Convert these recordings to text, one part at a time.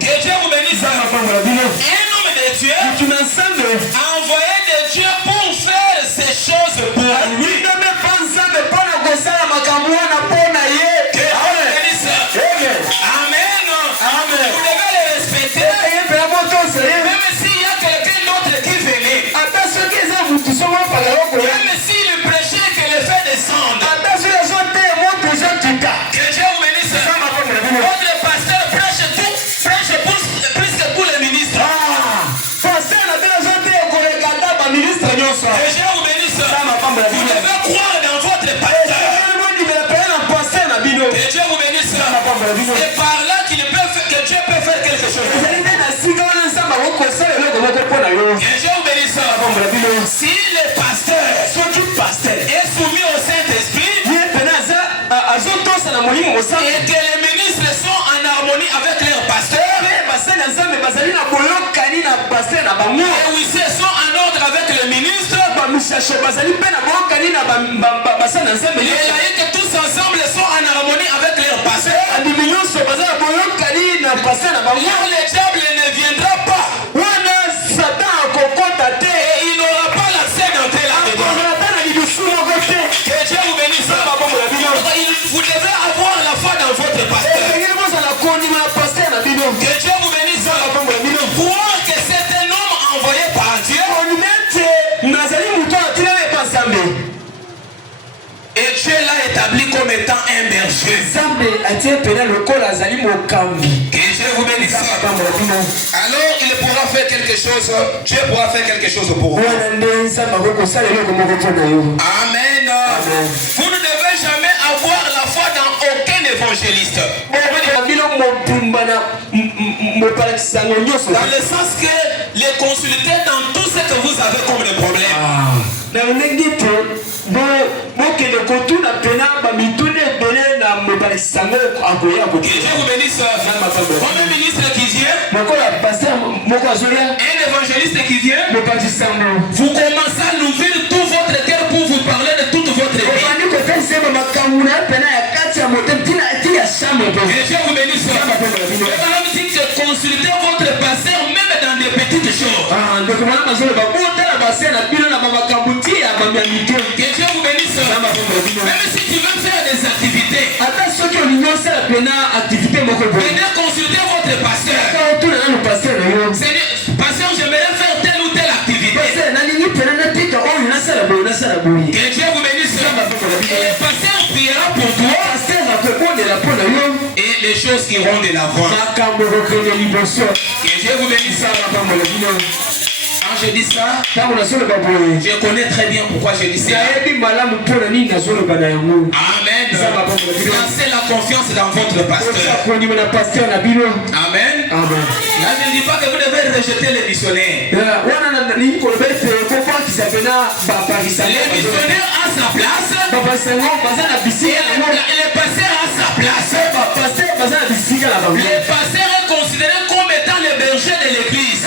Que Dieu vous bénisse. Un homme de Dieu a envoyé de Dieu pour faire ces choses pour lui. Que Dieu vous bénisse. Amen. Vous devez les respecter. Même s'il y a quelqu'un d'autre qui venait. Même s'il prêchait que le fait descendre. Que Dieu vous bénisse. Votre pasteur prêche plus que tous les ministres. Que Dieu vous bénisse. Vous devez croire dans votre pasteur. Que Dieu vous bénisse. C'est par là que Dieu peut faire quelque chose. Que Dieu vous bénisse. Si le pasteur est soumis au Saint-Esprit et que les ministres sont en harmonie avec leur pasteur, et oui, ils sont en ordre avec le ministre, et les laïcs tous ensemble sont en harmonie avec leur pasteur, le diable ne viendra pas. Et il n'aura pas l'accès d'entrer là-dedans. Que Dieu vous bénisse. Vous devez avoir la foi dans votre pasteur. Que Dieu vous bénisse. Croire que c'est un homme envoyé par Dieu. Et Dieu l'a établi comme étant un berger. Que Dieu vous bénisse. Alors il pourra faire quelque chose. Dieu pourra faire quelque chose pour vous. Amen. Vous ne devez jamais avoir la foi dans aucun évangéliste. Dans le sens que les consulter dans tout ce que vous avez comme des problèmes. Que Dieu vous bénisse. Comme un ministre qui vient, un évangéliste qui vient, vous commencez à l'ouvrir tout votre cœur pour vous parler de toute votre vie. Que Dieu vous bénisse. Le dit que consultez votre pasteur même dans des petites choses. Que Dieu vous bénisse. Même si tu veux faire des activités, venez consulter votre pasteur. Pasteur, j'aimerais faire telle ou telle activité. Que Dieu vous bénisse. Et le pasteur priera pour toi. Et les choses iront de l'avant. Que Dieu vous bénisse. Quand je dis ça, je connais très bien pourquoi je dis ça. Amen. Lancez la confiance dans votre pasteur. Amen. Là, je ne dis pas que vous devez rejeter les missionnaires. Les missionnaires à sa place. Et le pasteur à sa place. Le pasteur est considéré comme étant le berger de l'église.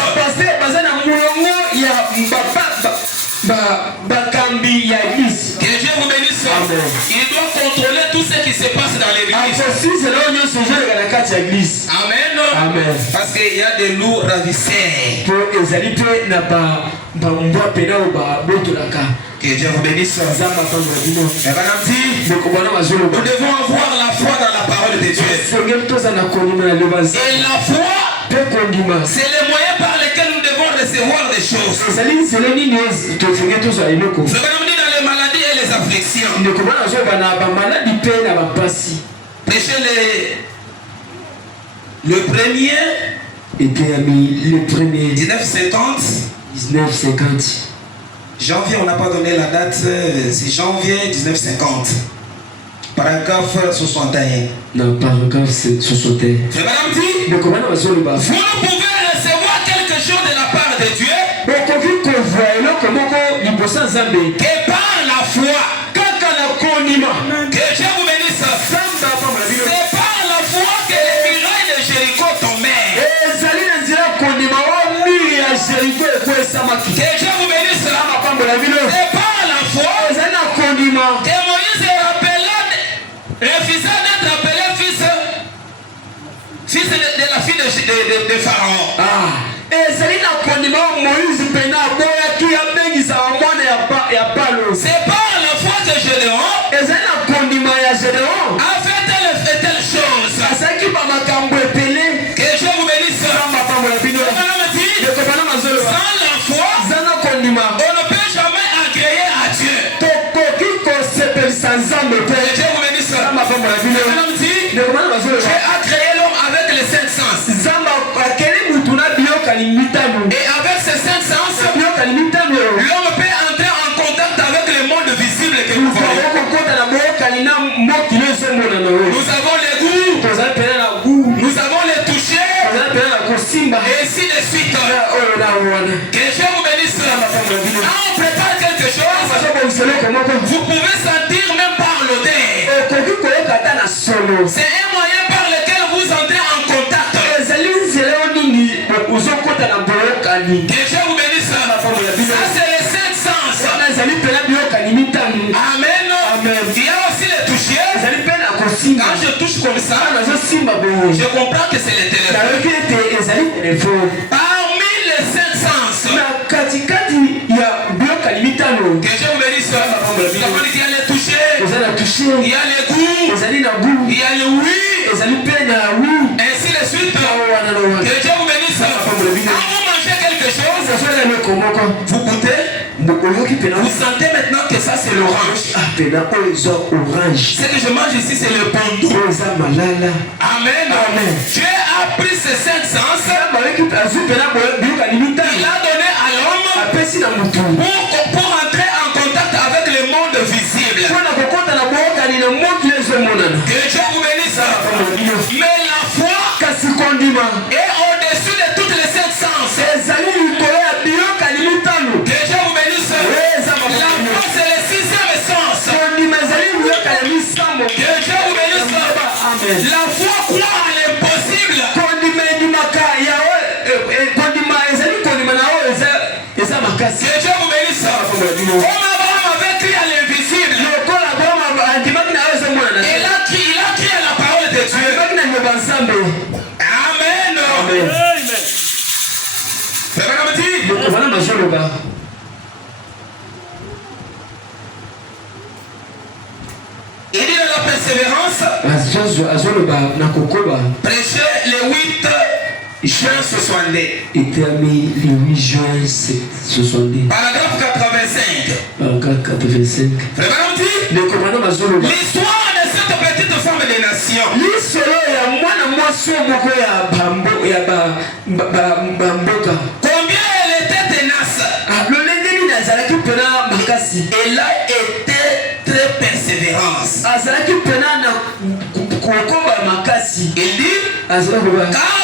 Que Dieu vous bénisse. Il doit contrôler tout ce qui se passe dans l'église. Amen. Parce qu'il y a des loups ravisseurs. Que Dieu vous bénisse. Nous devons avoir la foi dans la parole de Dieu. Et la foi, c'est le moyen par lequel nous devons recevoir des choses. C'est comme on dit dans les maladies et les afflictions. Prêchez le premier. Et puis le premier 1950. Janvier, on n'a pas donné la date, c'est janvier 1950. Paragraphe 61. Non, paragraphe 61. Frère Madame dit, vous ne pouvez recevoir quelque chose de la part de Dieu que par la foi. Que Dieu vous bénisse. C'est par la foi que les murailles de Jéricho tombèrent. Que Dieu vous bénisse. C'est par la foi que Moïse refusa d'être appelé fils de la de Pharaon. C'est par la foi de Gédéon a fait telle chose. Que Dieu vous bénisse. Sans la foi, on ne peut jamais agréer à Dieu. Que Dieu vous bénisse. Dieu a créé l'homme avec les 5 sens. Et avec ces 5 sens, l'homme peut entrer en contact avec le monde visible que nous voyons. Nous avons les goûts, nous avons les touchés, et ainsi de suite. Que Dieu vous bénisse. Quand on prépare quelque chose, vous pouvez sentir même par l'odeur. C'est un moyen par lequel vous entrez en contact. Que Dieu vous bénisse. Ça c'est les 5 sens. Amen. Il y a aussi les toucher. Quand je touche comme ça, je comprends que c'est le téléphone. Parmi les 5 sens, que Dieu vous bénisse. Il y a les toucher, il y a les goûts, il y a le oui, ainsi de suite. Que Dieu vous bénisse. Quand vous mangez quelque chose, vous goûtez, vous sentez maintenant que ça c'est l'orange. Ce que je mange ici c'est le pandou. Amen. Dieu a pris ces 5 sens. Il a donné à l'homme pour entrer en contact avec le monde visible. Que Dieu vous bénisse. Mais la foi est au-dessus de toutes les 5 sens. Que Dieu vous bénisse. La foi c'est le 6e sens. Que Dieu vous bénisse. La foi croit à l'impossible. Que Dieu vous bénisse. Comme Abraham avait crié à l'invisible, il a crié à la parole de Dieu. Amen. Il dit de la persévérance. Prêchez le 8 juin 62. Paragraphe 85. L'histoire de cette petite femme des nations. Combien elle était tenace. Elle a été très persévérante. Il dit, car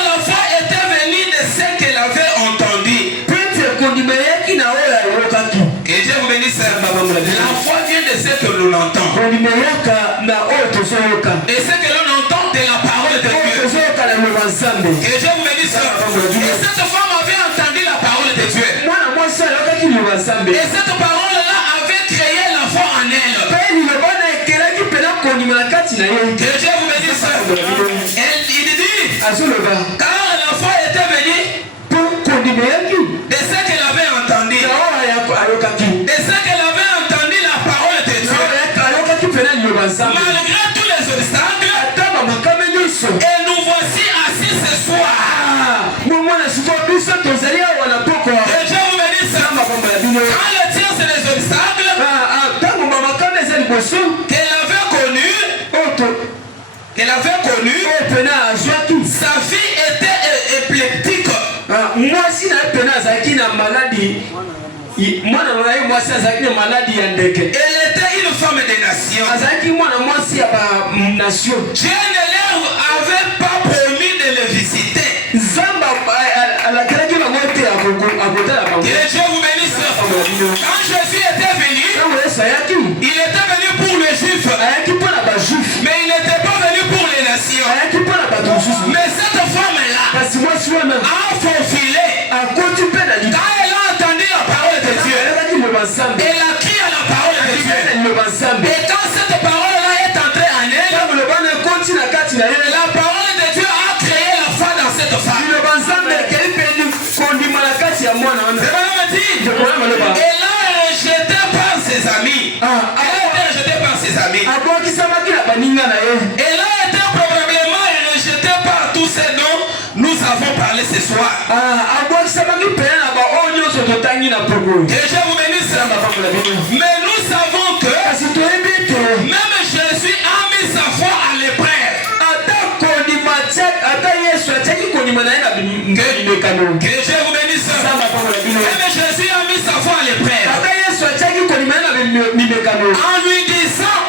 la foi était venue de ce qu'elle avait entendu. Que Dieu vous bénisse. La foi vient de ce que l'on entend. Et ce que l'on entend de la parole de Dieu. Que Dieu vous bénisse. Et cette femme avait entendu la parole de Dieu. Et cette parole-là avait créé la foi en elle. Que Dieu vous bénisse. Il dit, car la foi était venue de ce qu'elle avait entendu. De ce qu'elle avait entendu la parole de Dieu. Malgré tous les obstacles, et nous voici assis ce soir. Que Dieu vous bénisse. Quand le tir c'est les obstacles qu'elle avait connu, sa fille était épileptique. Elle était une femme des nations. Dieu ne leur avait pas promis de le visiter. Que Dieu vous bénisse. Quand Jésus était venu, il était venu pour les Juifs. Mais il n'était pas venu pour les nations. Mais cette femme-là a faufilé. Quand elle a entendu la parole de Dieu, elle a crié à la parole de Dieu. Et quand cette parole-là est entrée en elle, la parole de Dieu a créé la foi dans cette femme. Et là était probablement rejeté par tous ces dont nous avons parlé ce soir. Que Dieu vous bénisse. Mais nous savons que même Jésus a mis sa foi à l'épreuve. Que Dieu vous bénisse. Même Jésus a mis sa foi à l'épreuve. En lui disant,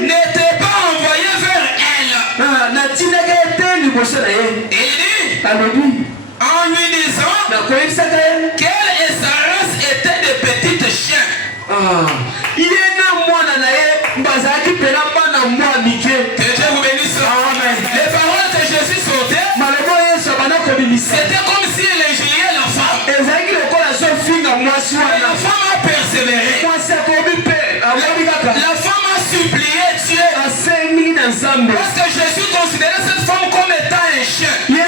n'était pas envoyé vers elle. Il dit, en lui disant qu'elle et sa race étaient des petites chiens. Que Dieu vous bénisse. Les paroles que Jésus sortait, c'était comme s'il injuriait la femme. Et la femme a persévéré. La femme a supplié Dieu. Parce que Jésus considérait cette femme comme étant un chien. Mais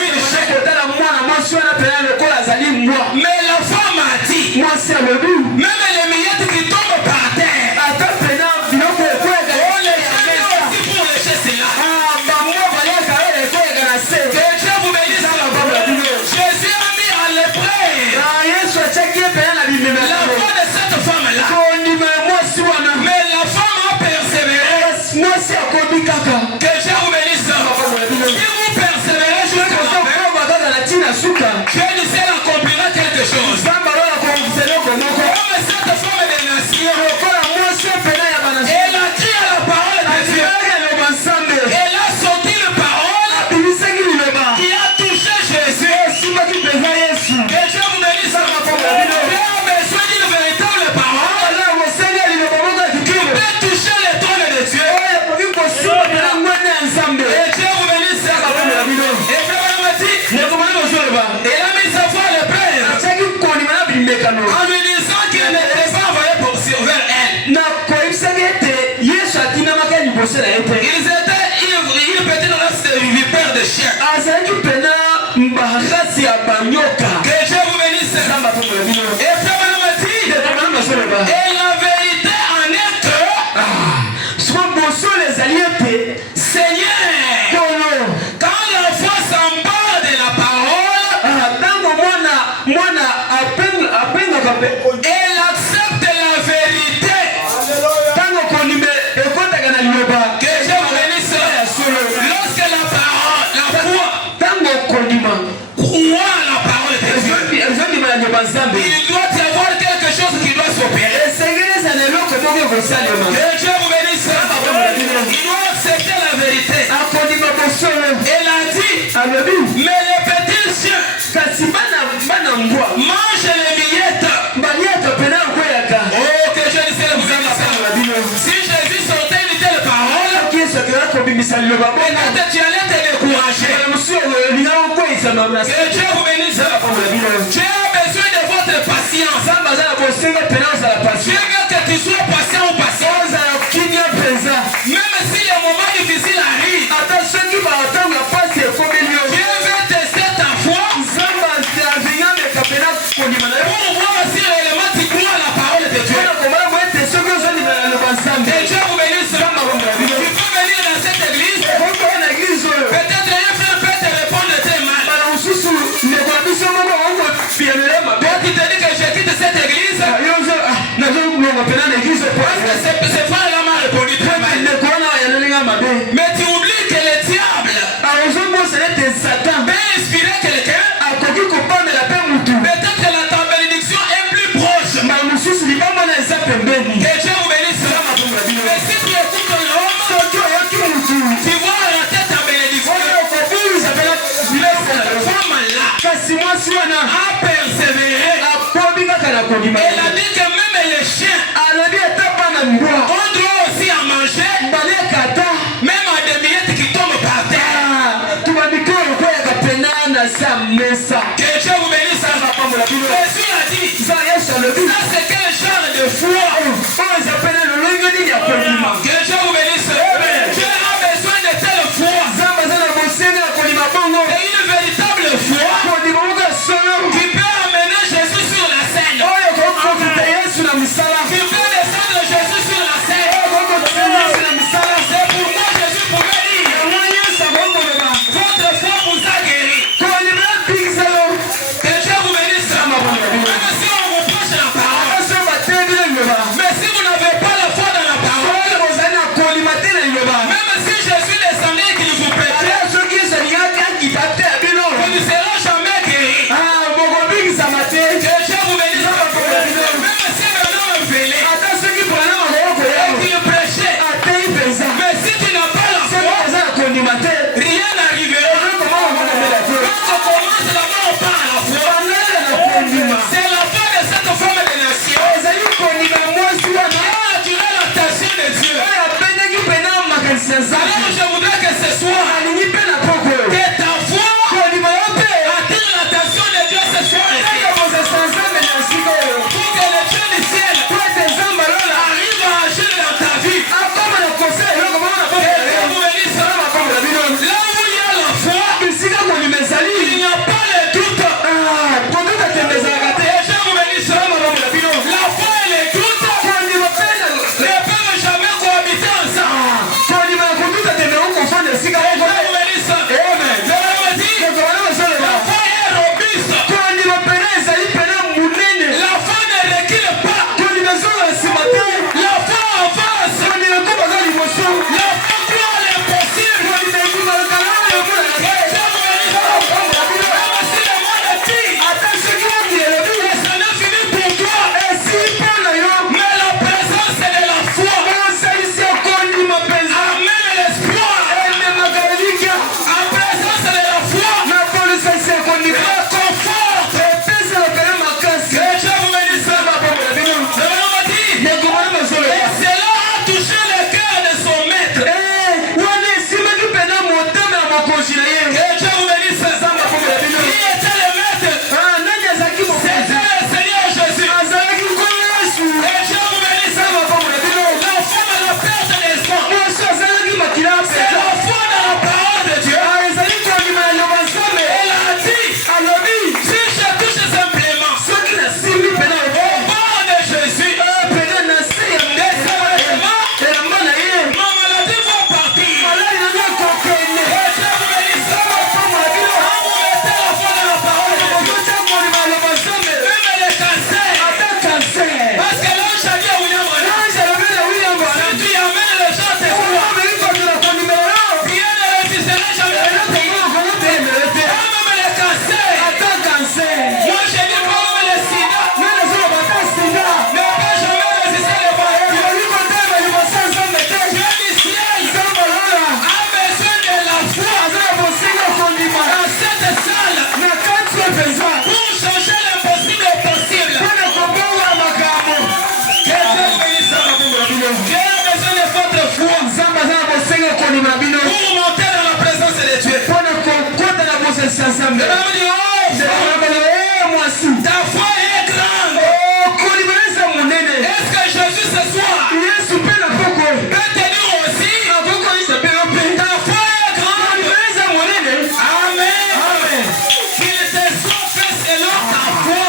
la femme a dit, même les miettes qui tombent par terre, on les fait aussi pour lécher cela. Que Dieu vous bénisse. Jésus a mis à l'épreuve la foi de cette femme-là. Mais la femme a persévéré. Que Dieu vous bénisse. Si vous persévérez jusqu'à la fin, Dieu du ciel accomplira quelque chose. Comme cette femme de nation, elle a crié à la parole de Dieu. Elle a sorti la parole qui a touché Jésus. Que Dieu vous bénisse. Dieu a besoin d'une véritable parole qui peut toucher les trônes de Dieu. Et Dieu vous bénisse. Et frère Mati, elle a mis sa foi à l'épreuve en lui disant qu'il n'était pas envoyé pour vers elle. Ils étaient dans race de vipères de chiens. Que Dieu vous bénisse. Et frère Mati, et la vérité en est que Seigneur, quand la foi s'empare de la parole, elle accepte la vérité. Que Dieu vous bénisse. Lorsque la parole, la foi, croit à la parole de Dieu, il doit y avoir quelque chose qui doit s'opérer. Que Dieu vous bénisse. Il doit accepter la vérité. Elle a dit, mais les petits chiens mangent les miettes. Oh, que Dieu du ciel vous bénisse. Si Jésus sortait une telle parole, peut-être tu allais te décourager. Que Dieu vous bénisse. Dieu a besoin de votre patience. Dieu veut que tu sois patient ou patient. Même si les moments difficiles arrivent, Dieu veut tester ta foi pour voir si réellement tu crois à la parole de Dieu. Que Dieu vous bénisse. Tu peux venir dans cette église. Peut-être un frère peut te répondre très mal. Toi qui te dis que je quitte cette église, parce que ce frère-là m'a répondu très mal. Mais tu oublies que le diable peut inspirer quelqu'un. Peut-être que ta bénédiction est plus proche. Que Dieu vous bénisse. Mais si tu écoutes un homme, tu vois rater ta bénédiction. Cette femme-là a persévéré. Elle a dit que même les chiens on doit aussi en manger. Même à des miettes qui tombent par terre. Que Dieu vous bénisse. Jésus a dit, ça c'est quel genre de foi. Que Dieu vous bénisse. Dieu a besoin de telle foi. Et une véritable foi qui peut amener Jésus sur la scène. Qui monter dans la présence de Dieu. Ta foi est grande. Est-ce que Jésus ce soir peut te dire aussi ta foi est grande? Amen. Qu'il te soit fait selon ta foi.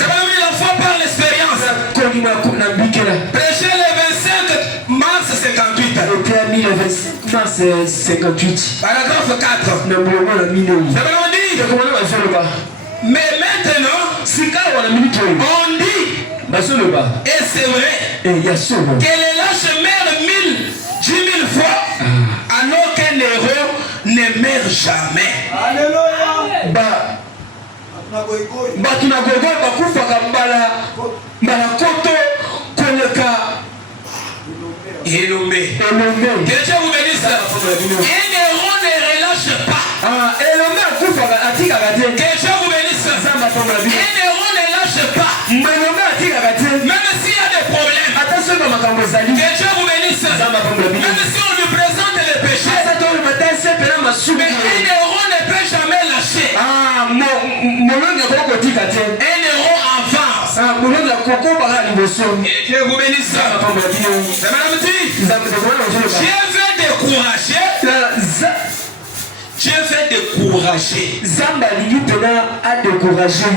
La foi par l'expérience. Prêcher le 25 mars 58. Paragraphe 4. Mais maintenant, on dit, et c'est vrai, que les lâches meurent 10 000 fois, alors qu'un héros ne meurt jamais. Alléluia. Batuna gogo bakufaka mbala koto koleka Elomé. Que Dieu vous bénisse. Un héros ne relâche pas. Elomé akufaka atikaka te. Que Dieu vous bénisse. Un héros ne lâche pas. Même s'il y a des problèmes. Que Dieu vous bénisse. Même si on lui présente les péchés. Mais un héros ne peut jamais lâcher. Un héros avance. Et Dieu vous bénisse. C'est madame dit. Dieu veut décourager. Dieu veut décourager.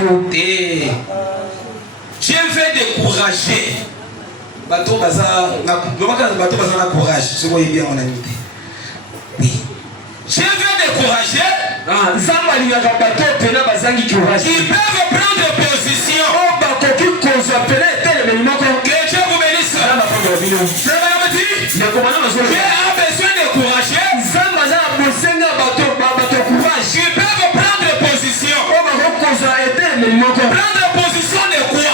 Dieu veut décourager. Bateau bazar, bateau bazar na courage. C'est quoi bien mon ami? Dieu veut décourager. Ils peuvent prendre position. Que Dieu vous bénisse. C'est madame dit. Dieu a besoin de décourager. Ils peuvent prendre position. Prendre position de quoi?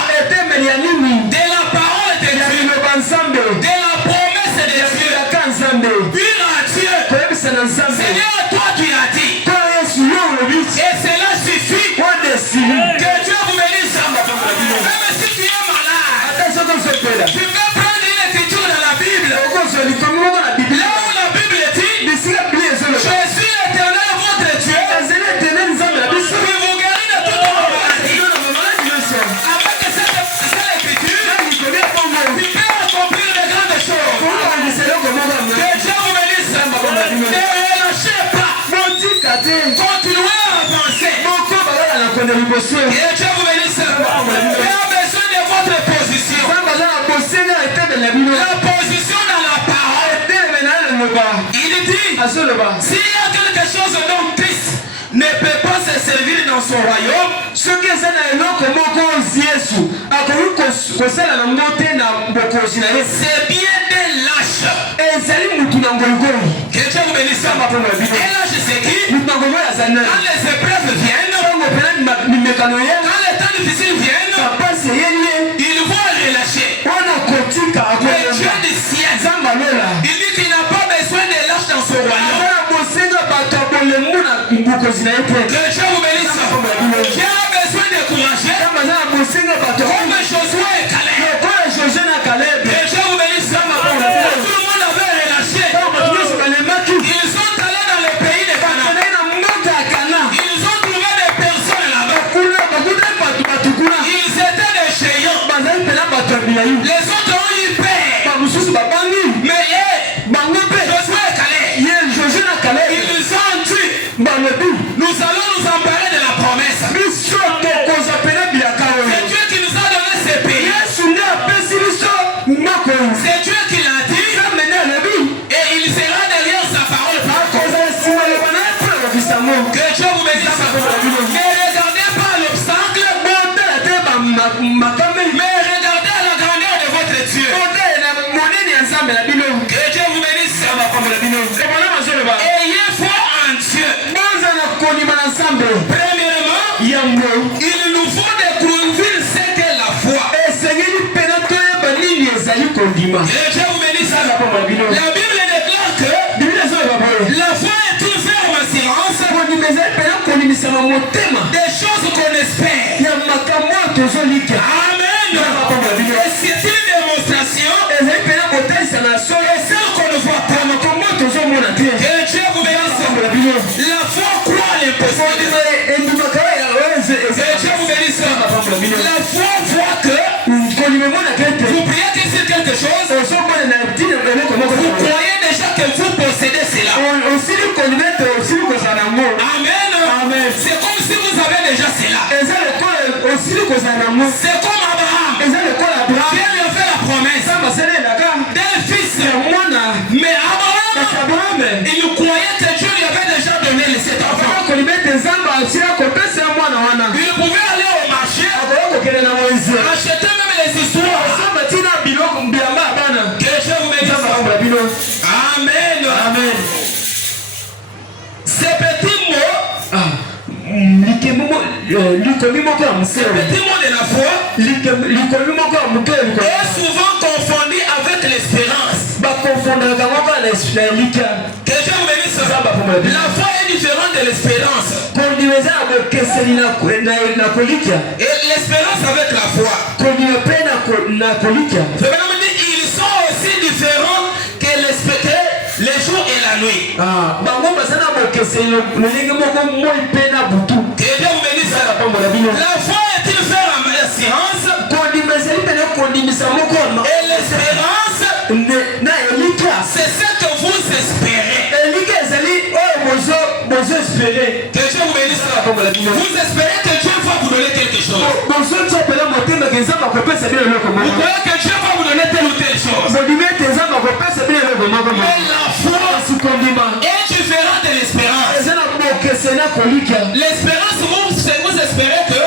De la parole de Dieu. De la promesse de Dieu. Dire à Dieu, Seigneur, toi tu as dit. Et cela suffit. Que Dieu vous bénisse. Même si tu es malade, tu peux prendre une écriture dans la Bible. Là où la Bible dit, je suis l'Éternel votre Dieu. Je vous guéris de toute maladie. Avec cette écriture, tu peux accomplir de grandes choses. Que Dieu vous bénisse. Ne relâchez pas. Continuez à avancer. Que Dieu vous bénisse. Il a besoin de votre position. La position dans la parole. Il dit, s'il y a quelque chose dont Christ ne peut pas se servir dans son royaume, c'est bien des lâches. Que Dieu vous bénisse. Et lâche c'est qui? Quand les épreuves viennent, quand les temps difficiles viennent, ils vont relâcher. Mais Dieu du ciel, il dit qu'il n'a pas besoin de lâches dans son royaume. Que Dieu vous bénisse. Dieu a besoin de courager. Comme Josué et Caleb. Que Dieu vous bénisse. Tout le monde avait relâché. Ils sont allés dans le pays de Canaan. Ils ont trouvé des personnes là-bas. Ils étaient des géants. Les autres ont eu peur. Mais Josué et Caleb, ils ont dit, nous allons nous emparer de la promesse. C'est Dieu qui nous a donné ces pays. C'est Dieu qui l'a dit. Et il sera derrière sa parole. Que Dieu vous bénisse. Ne regardez pas l'obstacle. Mais regardez la grandeur de votre Dieu. Que Dieu vous bénisse. Ayez foi en Dieu. Premièrement, il nous faut découvrir ce qu'est la foi. Que Dieu vous bénisse. La Bible déclare que la foi est une ferme assurance des choses qu'on espère. Amen. Et c'est une démonstration de celle qu'on ne voit pas. Que Dieu vous bénisse. La foi croit l'impossible. Que Dieu vous bénisse. La foi voit que vous priez que c'est quelque chose. Vous croyez déjà que vous possédez cela. Amen. C'est comme si vous avez déjà cela. C'est comme Abraham. Dieu lui a fait la promesse d'un fils. Mais Abraham, il croyait que Dieu lui avait déjà donné cet enfant. Il pouvait aller au marché, acheter même les histoires. Que Dieu vous bénisse. Amen. Ces petits mots, ce petit mot de la foi est souvent confondu avec l'espérance. Que Dieu vous bénisse. La foi est différente de l'espérance. Et l'espérance avec la foi, ils sont aussi différents que les jours et la nuit. Que Dieu vous bénisse. La foi est une ferme assurance. Et l'espérance, c'est ce que vous espérez. Que Dieu vous bénisse. Vous espérez que Dieu va vous donner quelque chose. Vous croyez que Dieu va vous donner telle ou telle chose. Mais la foi est différente de l'espérance. L'espérance, vous espérez que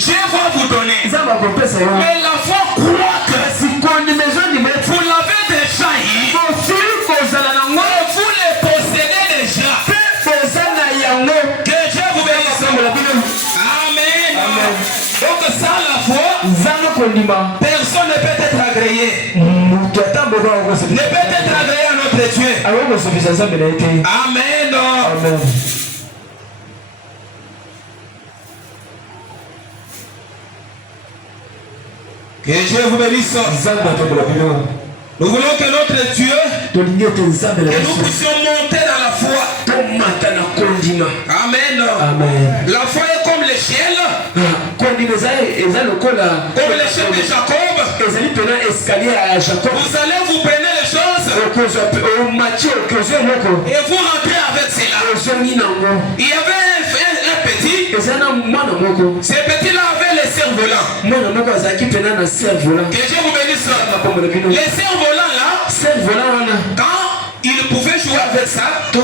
Dieu va vous donner. Mais la foi croit que vous l'avez déjà eu. Vous les possédez déjà. Que Dieu vous bénisse. Amen. Donc ça, la foi, personne ne peut être agréé. Ne peut être agréé à notre Dieu. Amen. Que Dieu vous bénisse. Nous voulons que notre Dieu, que nous puissions monter dans la foi. Amen. La foi est comme l'échelle. Comme l'échelle de Jacob. Vous allez vous prendre les choses et vous rentrez avec cela. Il y avait un petit. Ce petit-là avait les cerfs-volants. Que Dieu vous bénisse. Les cerfs-volants là, quand il pouvait jouer avec ça, et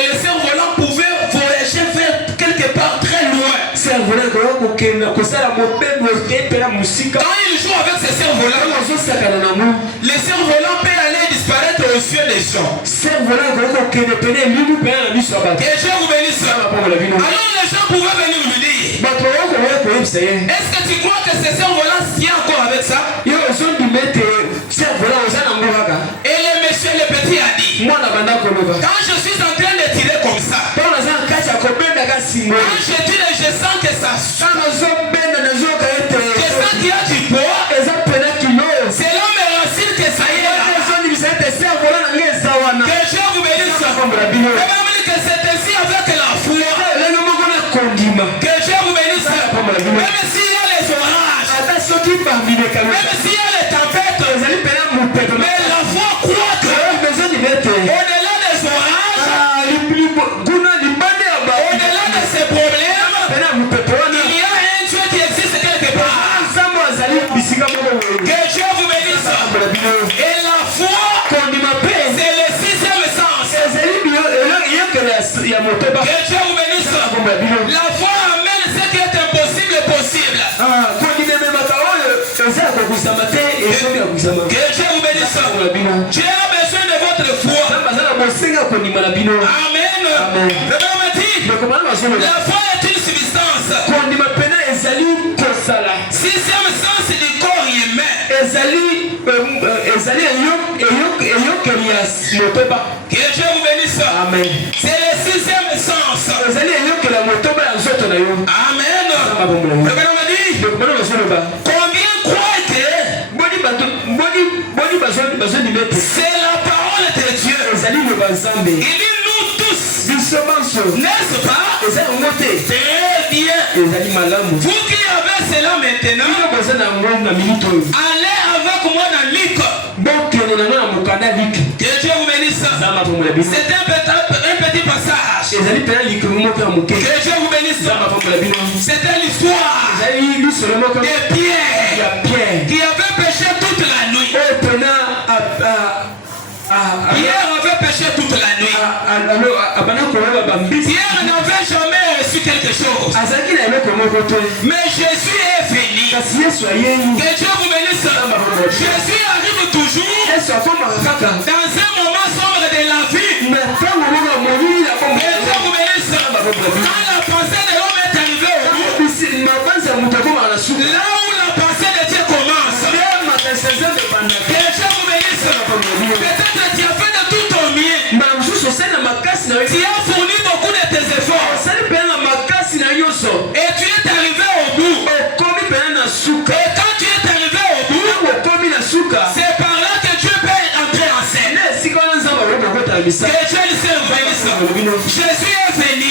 les cerfs-volants pouvaient voyager vers quelque part très loin. Quand il joue avec ces cerfs-volants, les cerfs-volants peuvent aller disparaître aux yeux des gens. Que Dieu vous bénisse. Alors les gens pouvaient venir lui dire, est-ce que tu crois que ces cerfs-volants tiennent encore avec ça? Et le monsieur le petit a dit, quand je suis en train de tirer comme ça, quand je tire et je sens que ça change, je sens qu'il y a du poids, c'est là mes racines que ça y est là. Que Dieu vous bénisse. Et même que c'est ainsi avec la foi. Que Dieu vous bénisse. Même s'il y a les orages, même s'il y a les tempêtes, mais la foi croit que au-delà des orages, au-delà de ces problèmes, il y a un Dieu qui existe quelque part. Que Dieu vous bénisse. Et la foi, c'est le sixième sens. Que Dieu vous bénisse. La foi amène ce qui est impossible possible. Que Dieu vous bénisse. Dieu a besoin de votre foi. Amen. La foi est une substance. Sixième sens du corps humain. Que Dieu vous bénisse. Amen. C'est le sixième sens. Amen. Combien croient que c'est la parole de Dieu? Il dit nous tous. N'est-ce pas? Très bien. Vous qui avez cela maintenant, allez avec moi dans Luc. Que Dieu vous bénisse. C'est un petit passage. Que Dieu vous bénisse. C'était l'histoire de Pierre qui avait péché toute la nuit. Pierre avait péché toute la nuit. Pierre n'avait jamais reçu quelque chose. Mais Jésus est venu. Que Dieu vous bénisse. Jésus arrive toujours dans un moment sombre de la vie. Que Dieu vous bénisse. Quand la pensée de l'homme est arrivée au bout, là où la pensée de Dieu commence. Que Dieu vous bénisse. Peut-être tu as fait de tout ton mieux. Tu as fourni beaucoup de tes efforts. Et tu es arrivé au bout. Et quand tu es arrivé au bout, c'est par là que Dieu peut entrer en scène. Que Dieu le bénisse. Jésus est venu.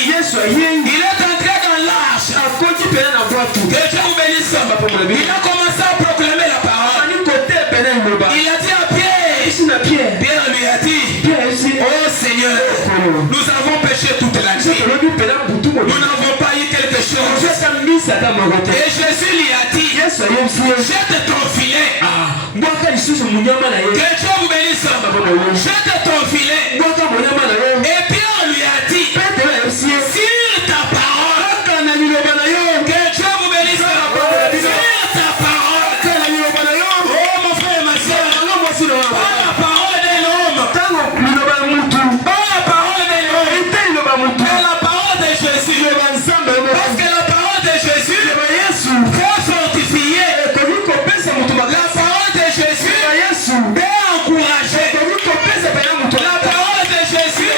Il est entré dans l'arche. Que Dieu vous bénisse. Il a commencé à proclamer la parole. Il a dit à Pierre. Pierre lui a dit, oh Seigneur, nous avons péché toute la nuit. Nous n'avons pas eu quelque chose. Et Jésus lui a dit, jette ton filet. Que Dieu vous bénisse. Jette ton filet. Et Pierre lui a dit, sur ta parole. Que Dieu vous bénisse. Sur ta parole. Oh mon frère et ma soeur. Pas la parole d'un homme. Pas la parole d'un homme. Mais la parole de Jésus. Parce que la parole de Jésus faut fortifier. La parole de Jésus est encouragée. La parole de Jésus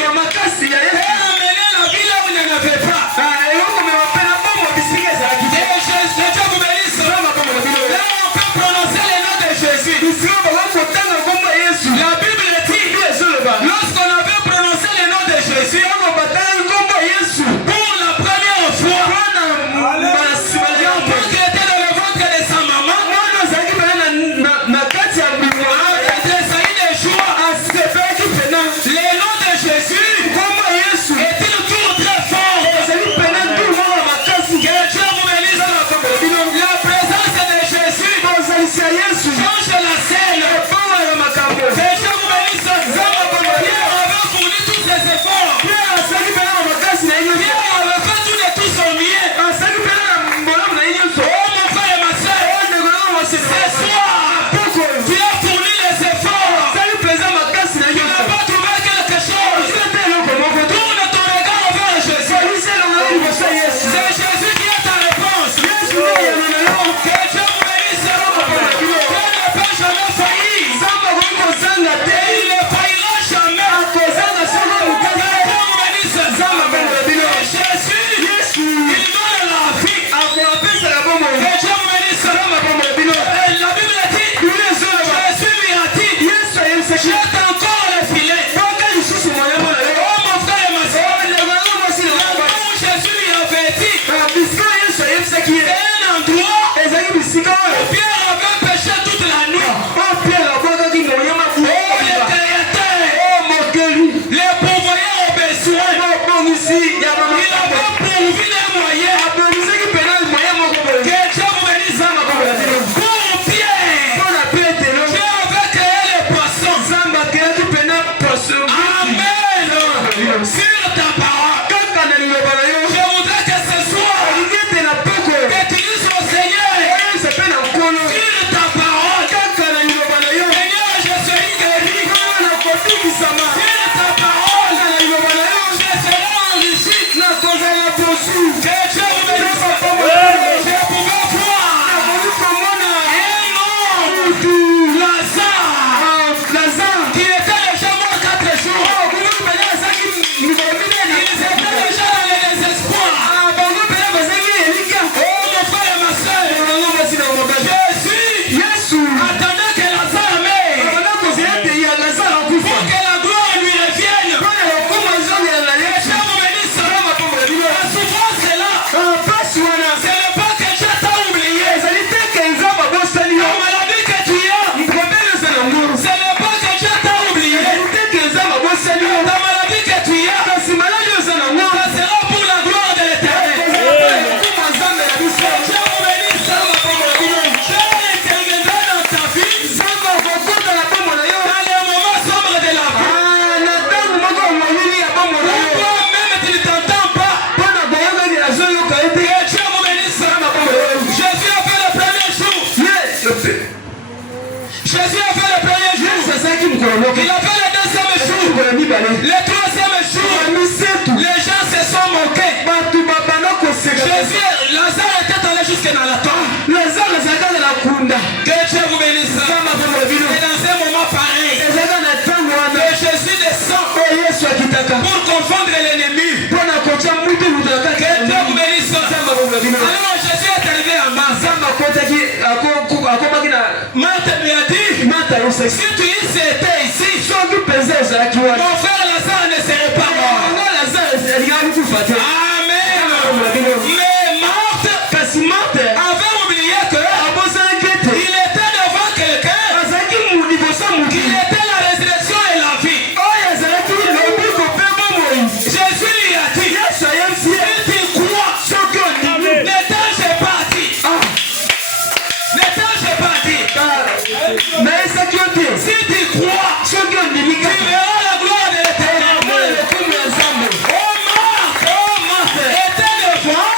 Il a fait le deuxième jour. Le troisième jour, les gens se sont moqués. Jésus, Lazare était allé jusqu'à dans la tombe. Que Dieu vous bénisse. Et dans un moment pareil, que Jésus descend pour confondre l'ennemi. Que Dieu vous bénisse. Alors Jésus est arrivé en bas. Marthe lui a dit, si tu étais ici, mon frère Lazare ne serait pas mort. Amen. Mais Marthe avait oublié que il était devant quelqu'un. Il était la résurrection et la vie. Jésus lui a dit, si tu crois, ne t'ai-je pas dit. Ne t'ai-je pas dit. Si tu crois, tu verras la gloire de l'Éternel. Oh Marthe, était devant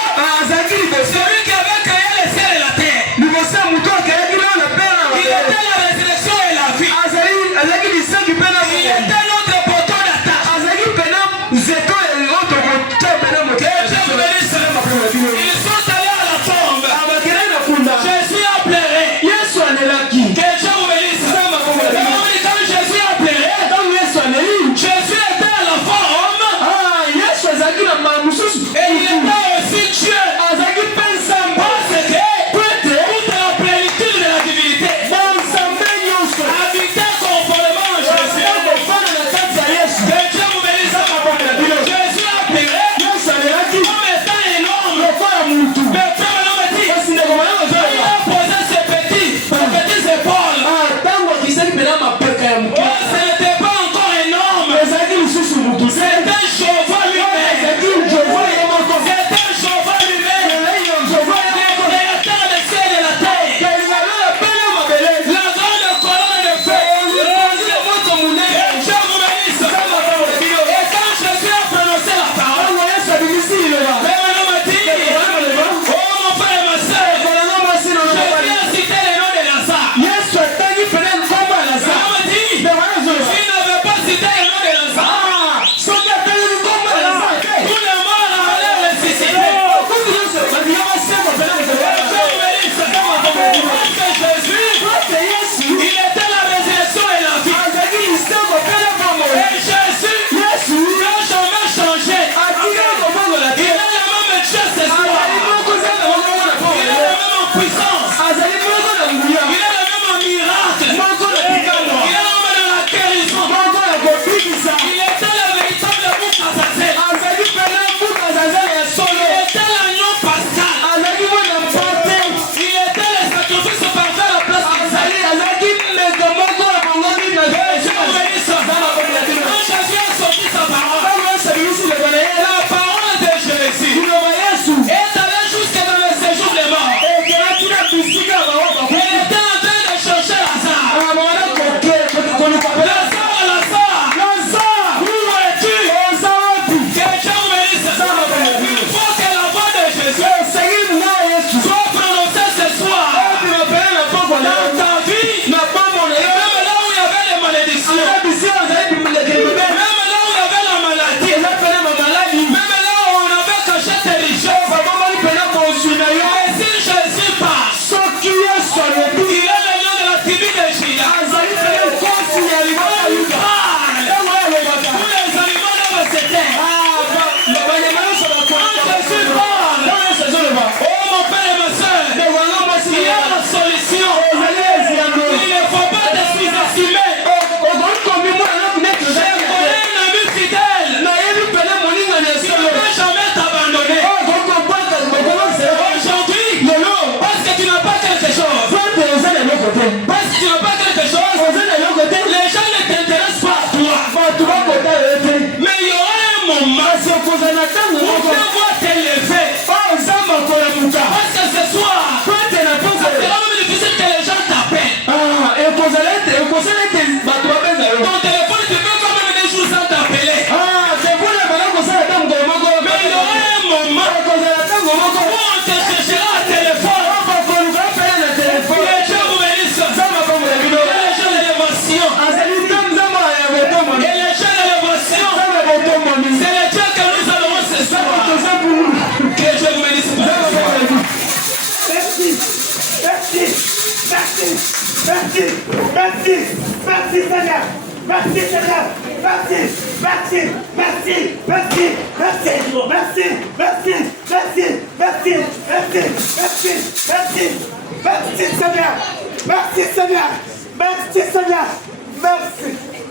celui qui avait créé le ciel et la terre. Il était la résurrection et la vie. Il était notre poteau d'attache. Que Dieu vous bénisse. Ils sont allés à la tombe. Jésus a pleuré. Que Dieu vous bénisse.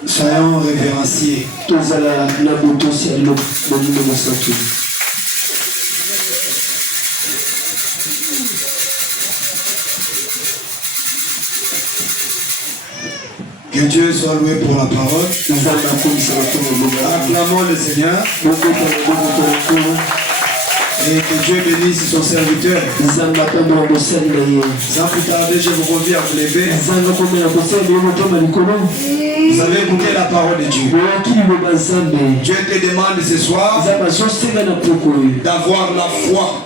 Soyons révérenciés. Que Dieu soit loué pour la parole. Acclamons le Seigneur. Et que Dieu bénisse son serviteur. Sans plus tarder, je vous convie à vous lever. Vous avez écouté la parole de Dieu. Dieu te demande ce soir d'avoir la foi.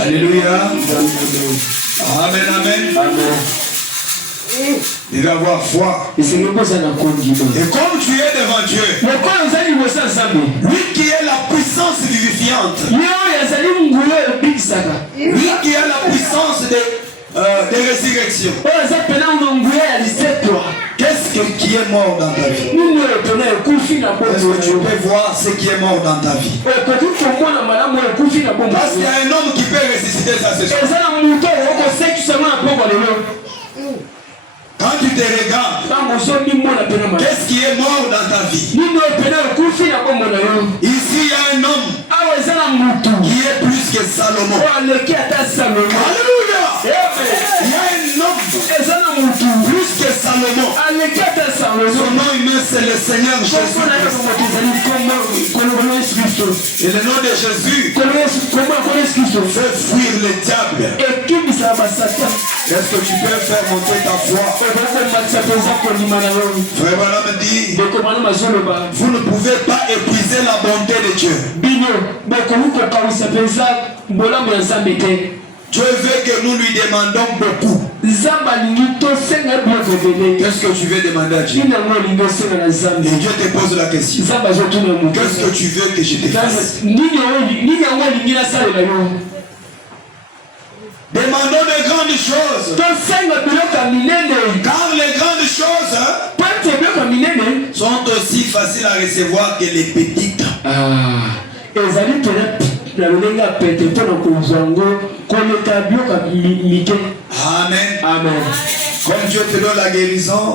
Alléluia. Amen, amen. Il va avoir foi. Et comme tu es devant Dieu, lui qui est la puissance vivifiante, lui qui est la puissance de résurrection, qu'est-ce qui est mort dans ta vie? Est-ce que tu peux voir ce qui est mort dans ta vie? Parce qu'il y a un homme qui peut ressusciter ça ce soir. Quand tu te regardes, qu'est-ce qui est mort dans ta vie? Ici, il y a un homme qui est plus que Salomon. Alléluia! Il y a un homme plus que Salomon. Son nom humain, c'est le Seigneur Jésus. Et le nom de Jésus fait fuir le diable. Est-ce que tu peux faire monter ta foi? Frère Branham dit, vous ne pouvez pas épuiser la bonté de Dieu. Dieu veut que nous lui demandons beaucoup. Qu'est-ce que tu veux demander à Dieu? Et Dieu te pose la question. Qu'est-ce que tu veux que je te fasse? Demandons de grandes choses. Car les grandes choses sont aussi faciles à recevoir que les petites. Amen. Amen. Comme Dieu te donne la guérison,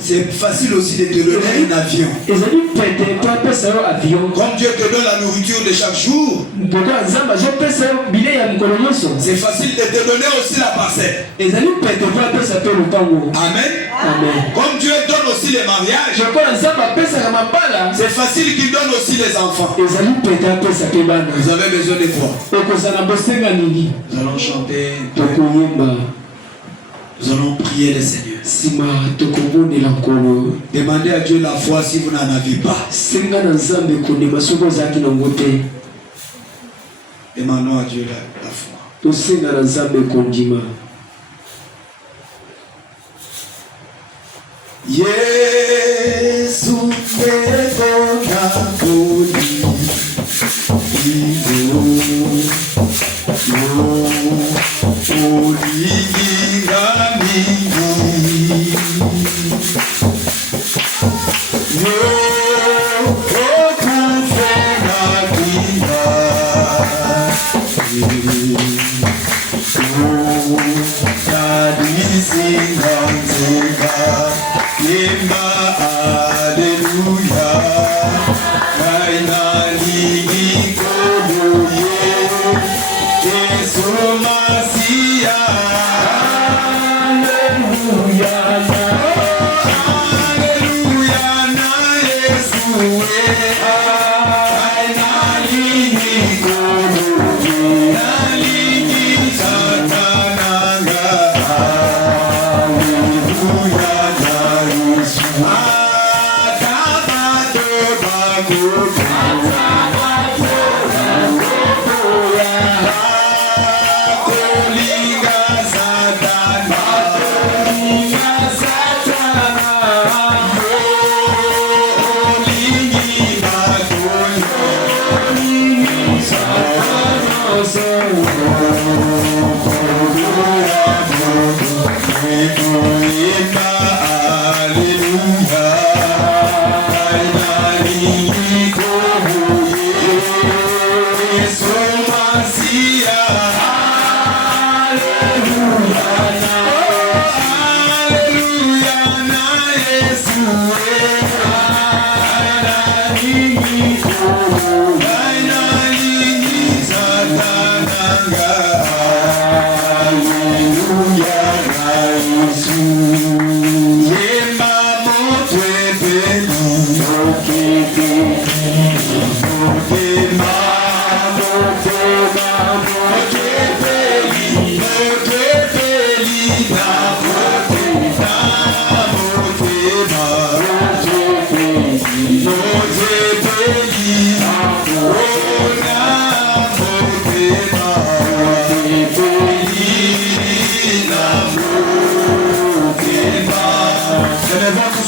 c'est facile aussi de te donner un avion. Comme Dieu te donne la nourriture de chaque jour, c'est facile de te donner aussi la parcelle. Amen. Comme Dieu donne aussi les mariages, c'est facile qu'il donne aussi les enfants. Vous avez besoin de quoi? Nous allons chanter. Nous allons prier le Seigneur. Demandez à Dieu la foi si vous n'en avez pas. Demandons à Dieu la foi. Yesu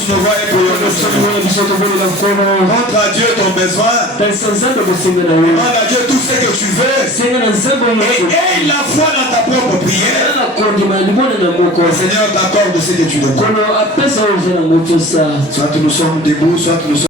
nos voix et prions. Montre à Dieu ton besoin. Demande à Dieu tout ce que tu veux. Et aie la foi dans ta propre prière. Seigneur t'accorde ce que tu demandes. Soit nous sommes debout, soit nous sommes